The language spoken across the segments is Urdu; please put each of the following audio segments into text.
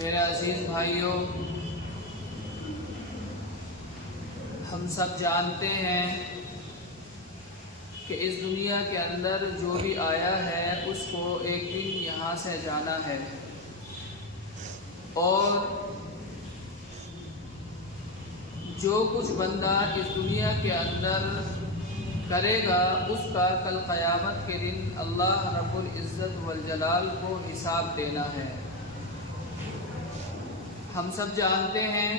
میرے عزیز بھائیوں، ہم سب جانتے ہیں کہ اس دنیا کے اندر جو بھی آیا ہے اس کو ایک دن یہاں سے جانا ہے، اور جو کچھ بندہ اس دنیا کے اندر کرے گا اس کا کل قیامت کے دن اللہ رب العزت والجلال کو حساب دینا ہے۔ ہم سب جانتے ہیں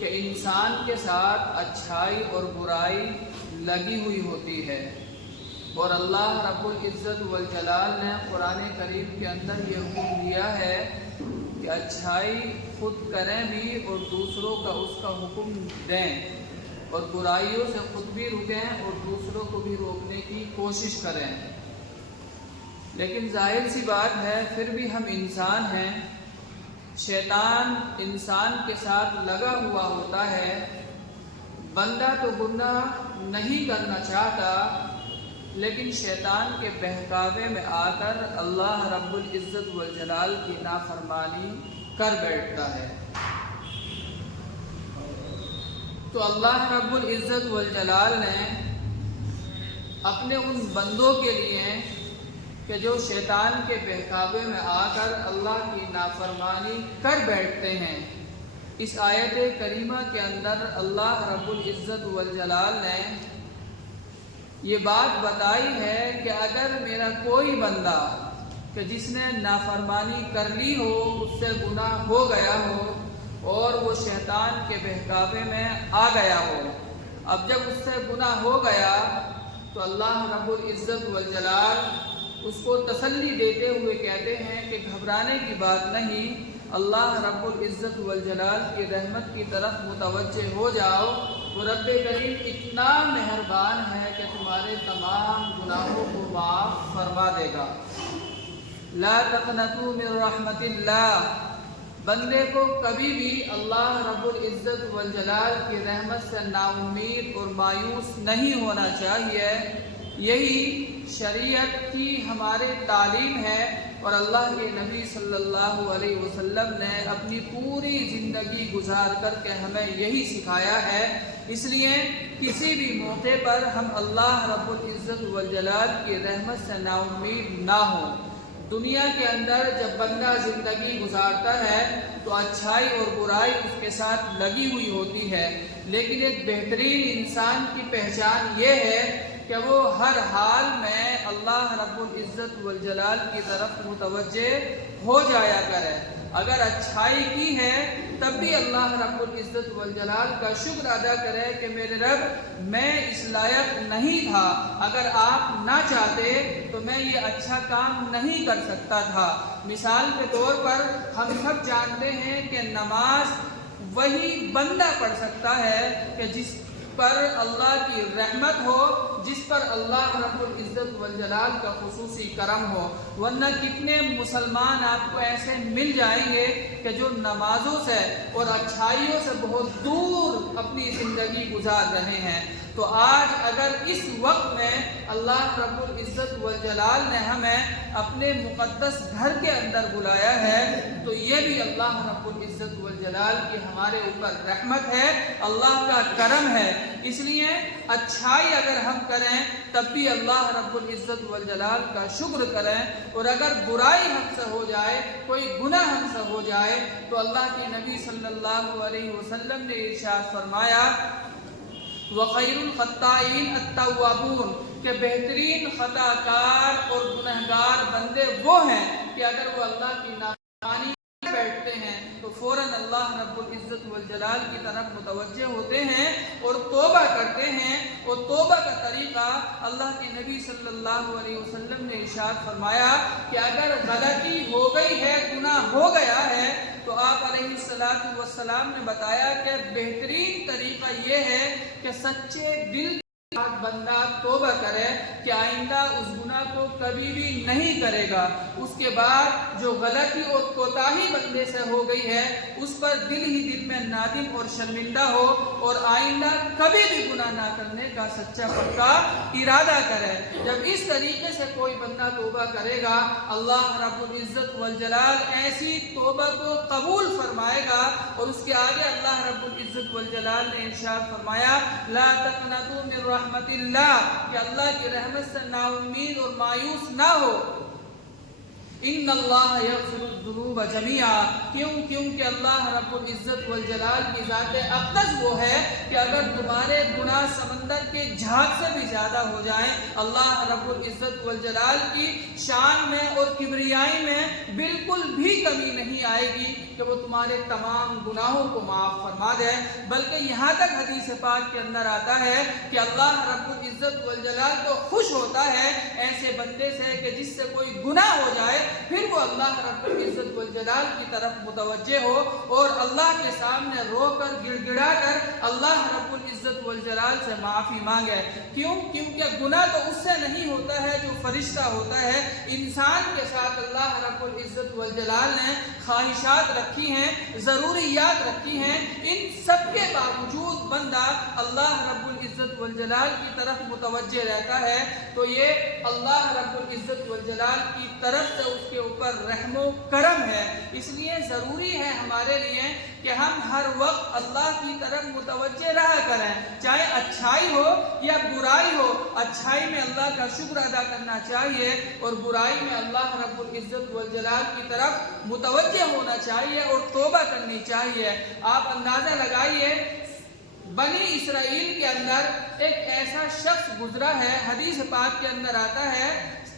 کہ انسان کے ساتھ اچھائی اور برائی لگی ہوئی ہوتی ہے، اور اللہ رب العزت والجلال نے قرآن کریم کے اندر یہ حکم دیا ہے کہ اچھائی خود کریں بھی اور دوسروں کا اس کا حکم دیں، اور برائیوں سے خود بھی رکیں اور دوسروں کو بھی روکنے کی کوشش کریں۔ لیکن ظاہر سی بات ہے، پھر بھی ہم انسان ہیں، شیطان انسان کے ساتھ لگا ہوا ہوتا ہے۔ بندہ تو گناہ نہیں کرنا چاہتا، لیکن شیطان کے بہکاوے میں آ کر اللہ رب العزت والجلال کی نافرمانی کر بیٹھتا ہے۔ تو اللہ رب العزت والجلال نے اپنے ان بندوں کے لیے کہ جو شیطان کے بہکاوے میں آ کر اللہ کی نافرمانی کر بیٹھتے ہیں، اس آیت کریمہ کے اندر اللہ رب العزت والجلال نے یہ بات بتائی ہے کہ اگر میرا کوئی بندہ کہ جس نے نافرمانی کر لی ہو، اس سے گناہ ہو گیا ہو اور وہ شیطان کے بہکاوے میں آ گیا ہو، اب جب اس سے گناہ ہو گیا تو اللہ رب العزت والجلال اس کو تسلی دیتے ہوئے کہتے ہیں کہ گھبرانے کی بات نہیں، اللہ رب العزت والجلال کی رحمت کی طرف متوجہ ہو جاؤ، وہ رب کریم اتنا مہربان ہے کہ تمہارے تمام گناہوں کو معاف فرما دے گا۔ لا تقنطوا من رحمت اللہ، بندے کو کبھی بھی اللہ رب العزت والجلال کی رحمت سے نا امید اور مایوس نہیں ہونا چاہیے۔ یہی شریعت کی ہمارے تعلیم ہے، اور اللہ کے نبی صلی اللہ علیہ وسلم نے اپنی پوری زندگی گزار کر کے ہمیں یہی سکھایا ہے۔ اس لیے کسی بھی موقع پر ہم اللہ رب العزت والجلال کی رحمت سے نا امید نہ ہوں۔ دنیا کے اندر جب بندہ زندگی گزارتا ہے تو اچھائی اور برائی اس کے ساتھ لگی ہوئی ہوتی ہے، لیکن ایک بہترین انسان کی پہچان یہ ہے کہ وہ ہر حال میں اللہ رب العزت والجلال کی طرف متوجہ ہو جایا کرے۔ اگر اچھائی کی ہے تب بھی اللہ رب العزت والجلال کا شکر ادا کرے کہ میرے رب میں اس لائق نہیں تھا، اگر آپ نہ چاہتے تو میں یہ اچھا کام نہیں کر سکتا تھا۔ مثال کے طور پر ہم سب جانتے ہیں کہ نماز وہی بندہ پڑھ سکتا ہے کہ جس پر اللہ کی رحمت ہو، جس پر اللہ رب العزت والجلال کا خصوصی کرم ہو، ورنہ کتنے مسلمان آپ کو ایسے مل جائیں گے کہ جو نمازوں سے اور اچھائیوں سے بہت دور اپنی زندگی گزار رہے ہیں۔ تو آج اگر اس وقت میں اللہ رب العزت والجلال نے ہمیں اپنے مقدس گھر کے اندر بلایا ہے تو یہ بھی اللہ رب العزت والجلال کی ہمارے اوپر رحمت ہے، اللہ کا کرم ہے۔ اس لیے اچھائی اگر ہم کریں تب بھی اللہ رب العزت والجلال کا شکر کریں، اور اگر برائی ہم سے ہو جائے، کوئی گناہ ہم سے ہو جائے تو اللہ کے نبی صلی اللہ علیہ وسلم نے ارشاد فرمایا وَخَيْرُ الْخَطَّائِينَ التَّوَّابُونَ، کہ بہترین خطا کار اور گنہگار بندے وہ ہیں کہ اگر وہ اللہ کی نافرمانی بیٹھتے ہیں تو فوراً اللہ رب العزت والجلال کی طرف متوجہ ہوتے ہیں اور توبہ کرتے ہیں۔ اور توبہ کا طریقہ اللہ کے نبی صلی اللہ علیہ وسلم نے ارشاد فرمایا کہ اگر غلطی ہو گئی ہے، گناہ ہو گیا ہے، تو آپ علیہ الصلوۃ والسلام نے بتایا کہ بہترین طریقہ یہ ہے کہ سچے دل بندہ توبہ کرے کہ آئندہ اس گناہ کو کبھی بھی نہیں کرے گا، اس کے بعد جو غلطی اور کوتاہی بندے سے ہو گئی ہے اس پر دل ہی دل میں نادم اور شرمندہ ہو اور آئندہ کبھی بھی گناہ نہ کرنے کا سچا پکا ارادہ کرے۔ جب اس طریقے سے کوئی بندہ توبہ کرے گا، اللہ رب العزت والجلال ایسی توبہ کو قبول فرمائے گا۔ اور اس کے آگے اللہ رب العزت والجلال نے ارشاد فرمایا، لا تقنطوا من رحمت اللہ، کہ اللہ کی رحمت سے نا امید اور مایوس نہ ہو۔ ان اللہ یغفر الذنوب جميعا، کیونکہ اللہ رب العزت والجلال کی ذات اقدس وہ ہے کہ اگر تمہارے گناہ سمندر کے جھاگ سے بھی زیادہ ہو جائیں، اللہ رب العزت والجلال کی شان میں اور کبریائی میں بالکل بھی کمی نہیں آئے گی کہ وہ تمہارے تمام گناہوں کو معاف فرما دے۔ بلکہ یہاں تک حدیث پاک کے اندر آتا ہے کہ اللہ رب العزت والجلال تو خوش ہوتا ہے ایسے بندے سے کہ جس سے کوئی گناہ ہو جائے پھر وہ اللہ رب العزت والجلال کی طرف متوجہ ہو اور اللہ کے سامنے رو کر گڑ گڑا کر اللہ رب العزت والجلال سے معافی مانگے۔ کیونکہ گناہ تو اس سے نہیں ہوتا ہے جو فرشتہ ہوتا ہے۔ انسان کے ساتھ اللہ رب العزت والجلال نے خواہشات رکھی ہیں، ضروریات رکھی ہیں، ان سب کے باوجود بندہ اللہ رب العزت والجلال کی طرف متوجہ رہتا ہے تو یہ اللہ رب العزت والجلال کی طرف سے اس کے اوپر رحم و کرم ہے۔ اس لیے ضروری ہے ہمارے لیے کہ ہم ہر وقت اللہ کی طرف متوجہ رہا کریں، چاہے اچھائی ہو یا برائی ہو۔ اچھائی میں اللہ کا شکر ادا کرنا چاہیے اور برائی میں اللہ رب العزت والجلال کی طرف متوجہ ہونا چاہیے اور توبہ کرنی چاہیے۔ آپ اندازہ لگائیے، بنی اسرائیل کے اندر ایک ایسا شخص گزرا ہے، حدیث پاک کے اندر آتا ہے،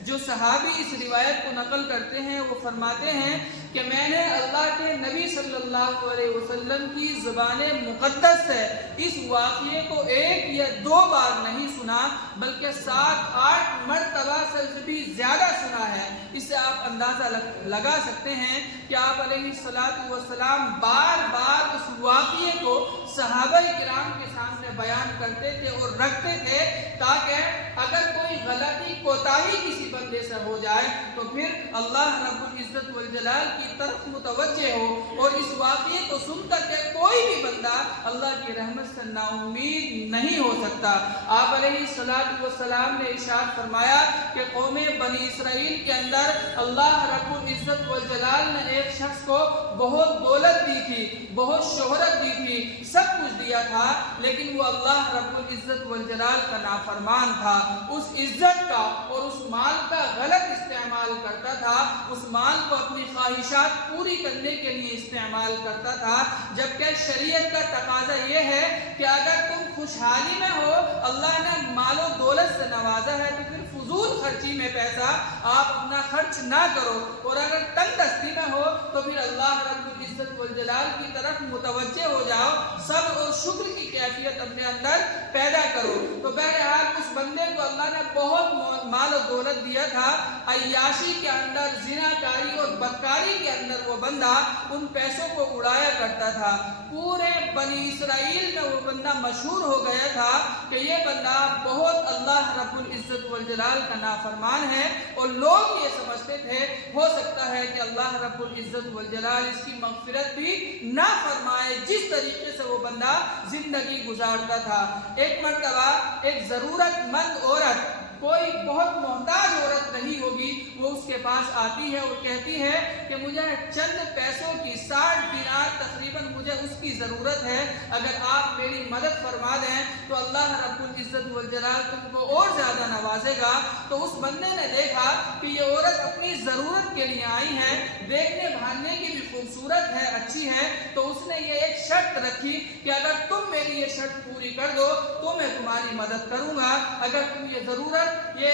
جو صحابی اس روایت کو نقل کرتے ہیں، وہ فرماتے ہیں کہ میں نے اللہ کے نبی صلی اللہ علیہ وسلم کی زبان مقدس سے اس واقعے کو ایک یا دو بار نہیں سنا بلکہ 7-8 مرتبہ سے بھی زیادہ سنا ہے۔ اس سے آپ اندازہ لگا سکتے ہیں کہ آپ علیہ الصلوۃ والسلام بار بار اس واقعے کو صحابہ کرام کے سامنے بیان کرتے تھے اور رکھتے تھے تاکہ اگر کوئی غلطی کوتاہی کسی بندے سے ہو جائے تو پھر اللہ رب العزت والجلال کی طرف متوجہ ہو اور اس واقعے کو سن کر کے کوئی بھی بندہ اللہ کی رحمت سے نا امید نہیں ہو سکتا۔ آپ علیہ الصلوۃ والسلام نے ارشاد فرمایا کہ قوم بنی اسرائیل کے اندر اللہ رب العزت والجلال نے ایک شخص کو بہت دولت دی تھی، بہت شہرت دی تھی، سب کچھ دیا تھا، لیکن وہ اللہ رب العزت والجلال کا نافرمان تھا۔ اس عزت کا اور اس مال کا غلط استعمال کرتا تھا، اس مال کو اپنی خواہشات پوری کرنے کے لیے استعمال کرتا تھا، جبکہ شریعت کا تقاضا یہ ہے کہ اگر تم خوشحالی میں ہو، اللہ نے مال و دولت سے نوازا ہے تو پھر فضول خرچی میں پیسہ آپ اپنا خرچ نہ کرو، اور اگر تنگ دستی میں ہو تو پھر اللہ رب العزت والجلال کی طرف متوجہ ہو جاؤ، صبر اور شکر کی کیفیت اپنے اندر پیدا کرو۔ تو بہرحال اس بندے کو اللہ نے بہت مال و دولت دیا تھا، عیاشی کے اندر، زناکاری اور بدکاری کے اندر وہ بندہ ان پیسوں کو اڑایا کرتا تھا۔ پورے بنی اسرائیل میں وہ بندہ مشہور ہو گیا تھا کہ یہ بندہ بہت اللہ رب العزت والجلال کا نافرمان ہے، اور لوگ یہ سمجھتے تھے ہو سکتا ہے کہ اللہ رب العزت والجلال اس کی مغفرت بھی نہ فرمائے جس طریقے سے وہ بندہ زندگی گزارتا تھا۔ ایک مرتبہ ایک ضرورت مند عورت، کوئی بہت محتاج عورت نہیں ہوگی، وہ اس کے پاس آتی ہے اور کہتی ہے کہ مجھے چند پیسوں کی 60 دینار تقریباً مجھے اس کی ضرورت ہے، اگر آپ میری مدد فرما دیں تو اللہ رب العزت والجلال تم کو اور زیادہ نوازے گا۔ تو اس بندے نے دیکھا کہ یہ عورت اپنی ضرورت کے لیے آئی ہے، دیکھنے بھاننے کی بھی خوبصورت ہے، اچھی ہے، تو اس نے یہ ایک شرط رکھی کہ اگر تم میری یہ شرط پوری کر دو تو میں تمہاری مدد کروں گا، اگر تم یہ ضرورت یہ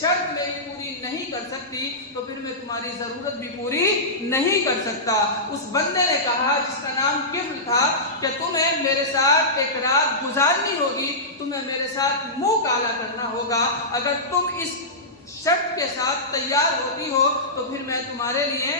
شرط میری پوری نہیں کر سکتی تو پھر میں تمہاری ضرورت بھی پوری نہیں کر سکتا۔ اس بندے نے کہا جس کا نام کفل تھا کہ تمہیں میرے ساتھ ایک رات گزارنی ہوگی، تمہیں میرے ساتھ منہ کالا کرنا ہوگا، اگر تم اس شرط کے ساتھ تیار ہوتی ہو تو پھر میں تمہارے لیے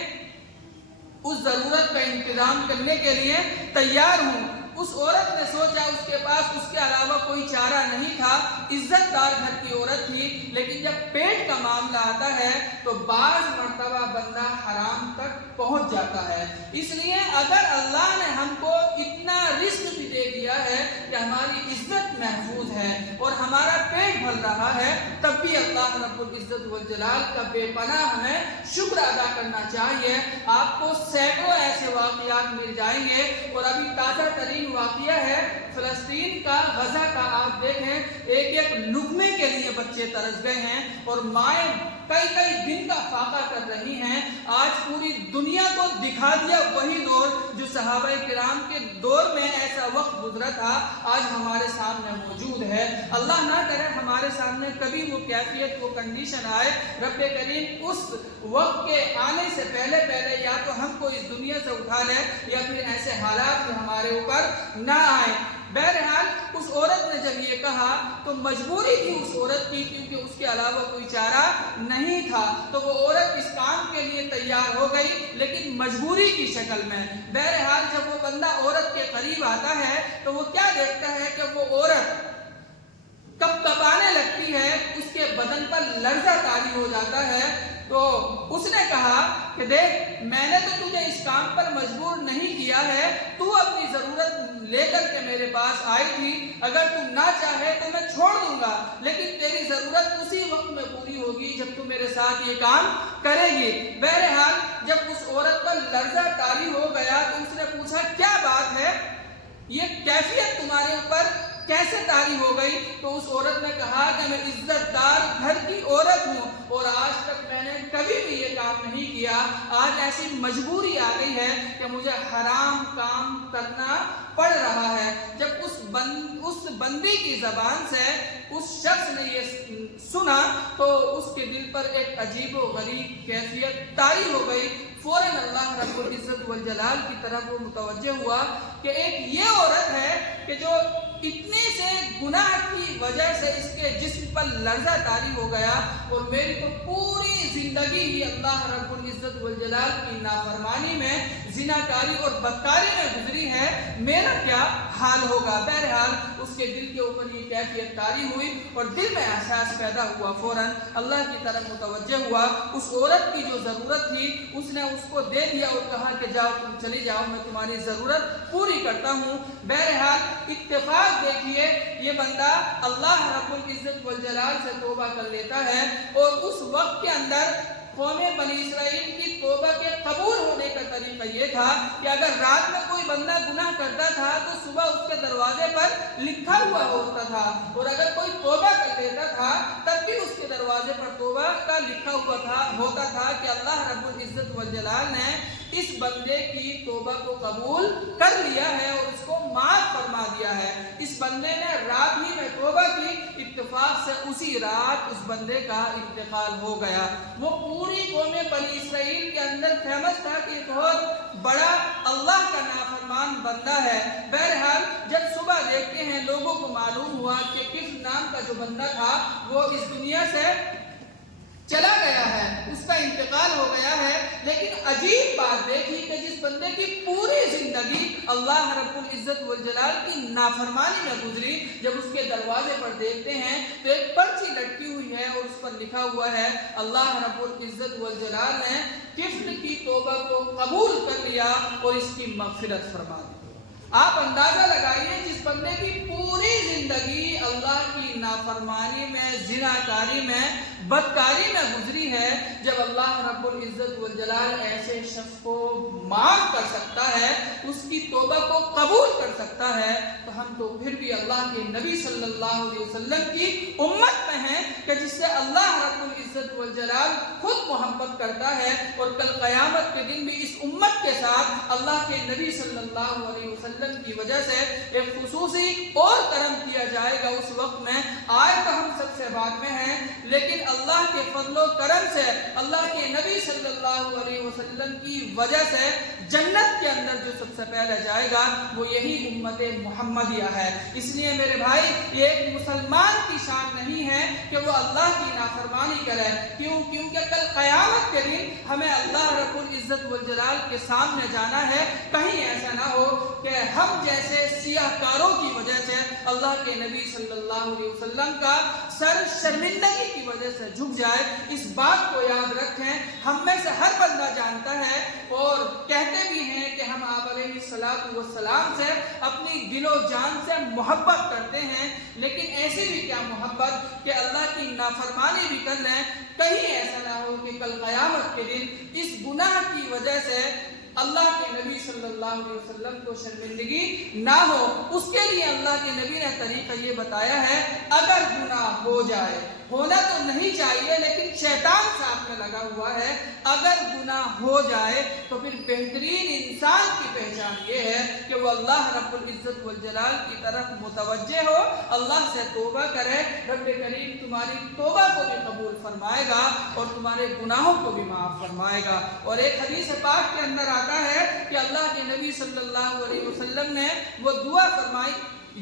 اس ضرورت کا انتظام کرنے کے لیے تیار ہوں۔ اس عورت نے سوچا اس کے پاس اس کے علاوہ کوئی چارہ نہیں تھا، عزت دار گھر کی عورت تھی، لیکن جب پیٹ کا معاملہ آتا ہے تو بعض مرتبہ بندہ حرام تک پہنچ جاتا ہے۔ اس لیے اگر اللہ نے ہم کو اتنا رزق بھی دے دیا ہے کہ ہماری عزت محفوظ ہے اور ہمارا پیٹ بھر رہا ہے، تب بھی اللہ رب العزت والجلال کا بے پناہ ہمیں شکر ادا کرنا چاہیے۔ آپ کو سینکڑوں ایسے واقعات مل جائیں گے، اور ابھی تازہ ترین واقعہ ہے فلسطین کا، غزہ کا۔ آپ دیکھیں ایک ایک لقمے کے لیے بچے ترس گئے ہیں اور مائیں کئی کئی دن کا فاقہ کر رہی ہیں۔ آج پوری دنیا کو دکھا دیا وہی دور جو صحابہ کرام کے دور میں ایسا وقت گزرا تھا، آج ہمارے سامنے موجود ہے۔ اللہ نہ کرے ہمارے سامنے کبھی وہ کیفیت، وہ کنڈیشن آئے، رب کریم اس وقت کے آنے سے پہلے یا تو ہم کو اس دنیا سے اٹھا لے، یا پھر ایسے حالات ہمارے اوپر نہ آئے۔ بہرحال اس عورت نے جب یہ کہا تو مجبوری تھی اس عورت کی، کیونکہ اس کے علاوہ کوئی چارہ نہیں تھا، تو وہ عورت اس کام کے لیے تیار ہو گئی، لیکن مجبوری کی شکل میں۔ بہرحال جب وہ بندہ عورت کے قریب آتا ہے تو وہ کیا دیکھتا ہے کہ وہ عورت کب کپانے لگتی ہے، اس کے بدن پر لرزہ طاری ہو جاتا ہے۔ تو اس نے کہا کہ دیکھ، میں نے تو تجھے اس کام پر مجبور نہیں کیا ہے، تو اپنی ضرورت لے کر کے میرے پاس آئی تھی، اگر تم نہ چاہے تو میں چھوڑ دوں گا، لیکن تیری ضرورت اسی وقت میں پوری ہوگی جب تم میرے ساتھ یہ کام کرے گی۔ بہرحال جب اس عورت پر لرزہ طاری ہو گیا تو اس نے پوچھا کیا بات ہے، یہ کیفیت تمہارے اوپر کیسے طاری ہو گئی؟ تو اس عورت نے کہا کہ میں عزت دار گھر کی عورت ہوں اور آج تک میں نے کبھی بھی یہ کام نہیں کیا، آج ایسی مجبوری آ گئی ہے کہ مجھے حرام کام کرنا پڑ رہا ہے۔ جب اس بندی کی زبان سے اس شخص نے یہ سنا تو اس کے دل پر ایک عجیب و غریب کیفیت طاری ہو گئی۔ فوراً اللہ رب العزت والجلال کی طرف وہ متوجہ ہوا کہ ایک یہ عورت ہے کہ جو اتنے سے گناہ کی وجہ سے اس کے جسم پر لرزہ طاری ہو گیا، اور میری تو پوری زندگی ہی اللہ رب العزت والجلال کی نافرمانی میں، زناکاری اور بدکاری میں گزری ہے، میرا کیا حال ہوگا؟ بہرحال اس کے دل کے اوپر یہ کیفیت طاری ہوئی اور دل میں احساس پیدا ہوا، فوراً اللہ کی طرف متوجہ ہوا۔ اس عورت کی جو ضرورت تھی اس نے اس کو دے دیا اور کہا کہ جاؤ، تم چلی جاؤ، میں تمہاری ضرورت پوری کرتا ہوں۔ بہرحال اتفاق دیکھیے، یہ بندہ اللہ رب العزت والجلال سے توبہ کر لیتا ہے، اور اس وقت کے اندر قوم بنی اسرائیل کی توبہ کے قبول ہونے کا طریقہ یہ تھا کہ اگر رات میں کوئی بندہ گناہ کرتا تھا تو صبح اس کے دروازے پر لکھا ہوا ہوتا تھا، اور اگر کوئی توبہ کر لیتا تھا تب بھی اس کے دروازے پر توبہ کا لکھا ہوا ہوتا تھا کہ اللہ رب العزت والجلال نے اس بندے کی توبہ کو قبول کر لیا ہے اور اس کو معاف فرما دیا ہے۔ اس بندے نے رات ہی میں توبہ کی، اتفاق سے اسی رات اس بندے کا انتقال ہو گیا۔ وہ پوری قوم بنی اسرائیل کے اندر فیمس تھا کہ بہت بڑا اللہ کا نافرمان بندہ ہے۔ بہرحال جب صبح دیکھتے ہیں لوگوں کو معلوم ہوا کہ کس نام کا جو بندہ تھا وہ اس دنیا سے چلا گیا ہے، اس کا انتقال ہو گیا ہے، لیکن عجیب بات دیکھی کہ جس بندے کی پوری زندگی اللہ رب العزت والجلال کی نافرمانی میں گزری، جب اس کے دروازے پر دیکھتے ہیں تو ایک پرچی لٹکی ہوئی ہے اور اس پر لکھا ہوا ہے اللہ رب العزت والجلال نے طفل کی توبہ کو قبول کر لیا اور اس کی مغفرت فرما دی۔ آپ اندازہ لگائیے، جس بندے کی پوری زندگی اللہ کی نافرمانی میں، زناکاری میں، بدکاری میں گزری ہے، جب اللہ رب العزت والجلال ایسے شخص کو معاف کر سکتا ہے، اس کی توبہ کو قبول کر سکتا ہے، تو ہم تو پھر بھی اللہ کے نبی صلی اللہ علیہ وسلم کی امت میں ہیں کہ جس سے اللہ رب العزت والجلال خود محبت کرتا ہے، اور کل قیامت کے دن بھی اس امت کے ساتھ اللہ کے نبی صلی اللہ علیہ وسلم کی وجہ سے ایک خصوصی اور کرم کیا جائے گا اس وقت میں۔ آج تو ہم سب سے بعد میں ہیں، لیکن اللہ کے فضل و کرم سے، اللہ کے نبی صلی اللہ علیہ وسلم کی وجہ سے جنت کے اندر جو سب سے پہلے جائے گا وہ یہی امت محمد دیا ہے۔ اس لیے میرے بھائی یہ ایک مسلمان کی شان نہیں ہے کہ وہ اللہ کی نافرمانی کرے، کیونکہ کل قیامت کے دن ہمیں اللہ رب العزت والجلال کے سامنے جانا ہے۔ کہیں ایسا نہ ہو کہ ہم جیسے سیاہ کاروں کی وجہ سے اللہ کے نبی صلی اللہ علیہ وسلم کا سر شرمندگی کی وجہ سے جھک جائے۔ اس بات کو یاد رکھیں، ہم میں سے ہر بندہ جانتا ہے اور کہتے بھی ہیں کہ ہم آپ علیہ السلام سے اپنی دل و جان سے محبت کرتے ہیں، لیکن ایسی بھی کیا محبت کہ اللہ کی نافرمانی بھی کر لیں۔ کہیں ایسا نہ ہو کہ کل قیامت کے دن اس گناہ کی وجہ سے اللہ کے نبی صلی اللہ علیہ وسلم کو شرمندگی نہ ہو۔ اس کے لیے اللہ کے نبی نے طریقہ یہ بتایا ہے، اگر گناہ ہو جائے، ہونا تو نہیں چاہیے لیکن شیطان ساتھ میں لگا ہوا ہے، اگر گناہ ہو جائے تو پھر بہترین انسان کی پہچان یہ ہے کہ وہ اللہ رب العزت والجلال کی طرف متوجہ ہو، اللہ سے توبہ کرے۔ رب کریم تمہاری توبہ کو بھی قبول فرمائے گا اور تمہارے گناہوں کو بھی معاف فرمائے گا۔ اور ایک حدیث پاک کے اندر آتا ہے کہ اللہ کے نبی صلی اللہ علیہ وسلم نے وہ دعا فرمائی،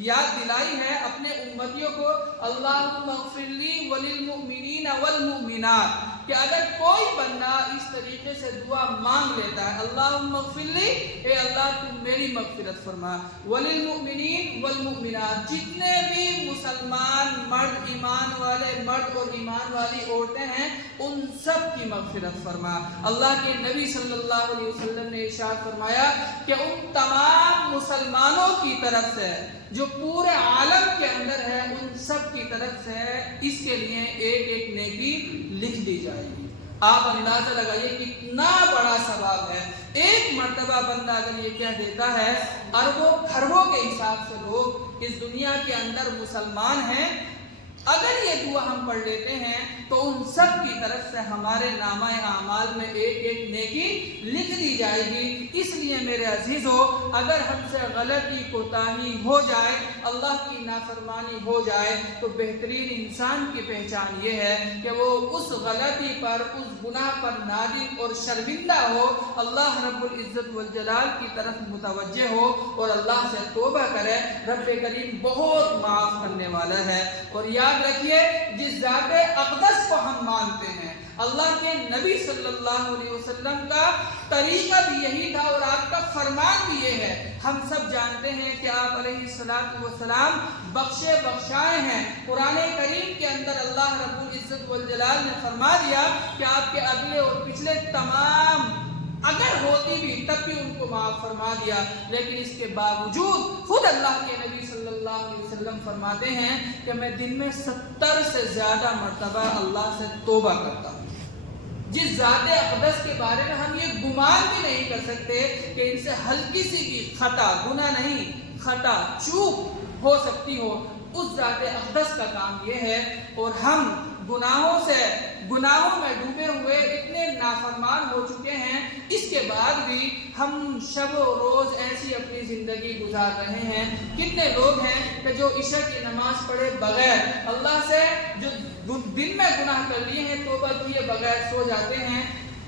یاد دلائی ہے اپنے امتیوں کو، اللہم اغفر لی وللمؤمنین والمؤمنات، کہ اگر کوئی بندہ اس طریقے سے دعا مانگ لیتا ہے، اللہم اغفر لی، اے اللہ تم میری مغفرت فرما، وللمؤمنین والمؤمنات، جتنے بھی مسلمان مرد، ایمان والے مرد اور ایمان والی عورتیں ہیں ان سب کی مغفرت فرما۔ اللہ کے نبی صلی اللہ علیہ وسلم نے ارشاد فرمایا کہ ان تمام مسلمانوں کی طرف سے جو پورے عالم کے اندر ہے ان سب کی طرف سے اس کے لیے ایک ایک نیکی لکھ دی جائے گی۔ آپ اندازہ لگائیے کتنا بڑا ثواب ہے۔ ایک مرتبہ بندہ اگر یہ کہہ دیتا ہے، اربوں کھربوں کے حساب سے لوگ اس دنیا کے اندر مسلمان ہیں، اگر یہ دعا ہم پڑھ لیتے ہیں تو ان سب کی طرف سے ہمارے نامہ اعمال میں ایک ایک نیکی لکھ دی جائے گی۔ اس لیے میرے عزیزو، اگر ہم سے غلطی کوتاہی ہو جائے، اللہ کی نافرمانی ہو جائے، تو بہترین انسان کی پہچان یہ ہے کہ وہ اس غلطی پر، اس گناہ پر نادم اور شرمندہ ہو، اللہ رب العزت والجلال کی طرف متوجہ ہو اور اللہ سے توبہ کرے۔ رب کریم بہت معاف کرنے والا ہے۔ اور یاد رکھیے، جس ذات اقدس کو ہم مانتے ہیں، اللہ کے نبی صلی اللہ علیہ وسلم کا طریقہ بھی یہی تھا اور آپ کا فرمان بھی یہ ہے۔ ہم سب جانتے ہیں کہ آپ علیہ السلام بخشے بخشائے ہیں۔ قرآن کریم کے اندر اللہ رب العزت والجلال نے فرما دیا کہ آپ کے اگلے اور پچھلے تمام اگر ہوتی بھی تب بھی ان کو معاف فرما دیا، لیکن اس کے باوجود خود اللہ کے نبی صلی اللہ علیہ وسلم فرماتے ہیں کہ میں دن میں 70 سے زیادہ مرتبہ اللہ سے توبہ کرتا ہوں۔ جس ذات اقدس کے بارے میں ہم یہ گمان بھی نہیں کر سکتے کہ ان سے ہلکی سی بھی خطا، گناہ نہیں، خطا، چوک ہو سکتی ہو، اس ذات اقدس کا کام یہ ہے۔ اور ہم گناہوں میں ڈوبے ہوئے اتنے نافرمان ہو چکے ہیں، اس کے بعد بھی ہم شب و روز ایسی اپنی زندگی گزار رہے ہیں۔ کتنے لوگ ہیں کہ جو عشاء کی نماز پڑھے بغیر، اللہ سے جو دن میں گناہ کر لیے ہیں توبہ کیے بغیر سو جاتے ہیں۔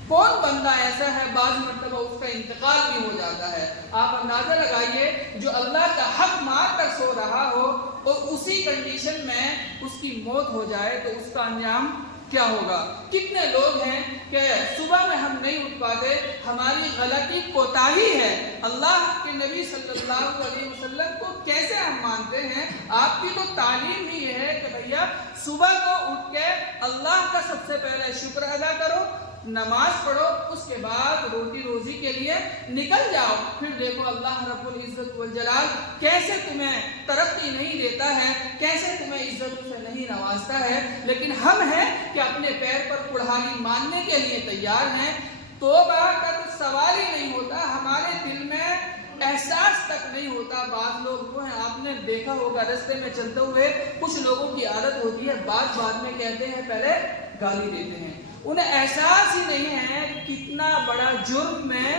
کون بندہ ایسا ہے بعض مرتبہ اس کا انتقال بھی ہو جاتا ہے۔ آپ اندازہ لگائیے، جو اللہ کا حق مار کر سو رہا ہو اور اسی کنڈیشن میں اس کی موت ہو جائے تو اس کا انجام کیا ہوگا؟ کتنے لوگ ہیں کہ صبح میں ہم نہیں اٹھ پاتے، ہماری غلطی کوتاہی ہے۔ اللہ کے نبی صلی اللہ علیہ وسلم کو کیسے ہم مانتے ہیں؟ آپ کی تو تعلیم ہی یہ ہے کہ بھیا صبح کو اٹھ کے اللہ کا سب سے پہلے شکر ادا کرو، نماز پڑھو، اس کے بعد روٹی روزی کے لیے نکل جاؤ۔ پھر دیکھو اللہ رب العزت والجلال کیسے تمہیں ترقی نہیں دیتا ہے، کیسے تمہیں عزت سے نہیں نوازتا ہے۔ لیکن ہم ہیں کہ اپنے پیر پر کڑھالی ماننے کے لیے تیار ہیں۔ توبہ کا تو سوال ہی نہیں ہوتا، ہمارے دل میں احساس تک نہیں ہوتا۔ بعض لوگ وہ ہیں، آپ نے دیکھا ہوگا رستے میں چلتے ہوئے کچھ لوگوں کی عادت ہوتی ہے بعد میں کہتے ہیں پہلے گالی دیتے ہیں، انہیں احساس ہی نہیں ہے کتنا بڑا جرم میں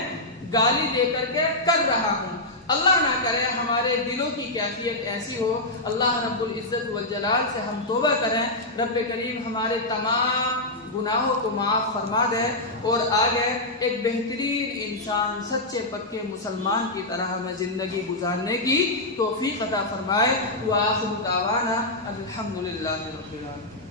گالی دے کر کے کر رہا ہوں۔ اللہ نہ کرے ہمارے دلوں کی کیفیت ایسی ہو۔ اللہ رب العزت والجلال سے ہم توبہ کریں، رب کریم ہمارے تمام گناہوں کو معاف فرما دے اور آگے ایک بہترین انسان سچے پکے مسلمان کی طرح ہمیں زندگی گزارنے کی توفیق عطا فرمائے۔ وآخر دعوانا الحمدللہ رب العالمین۔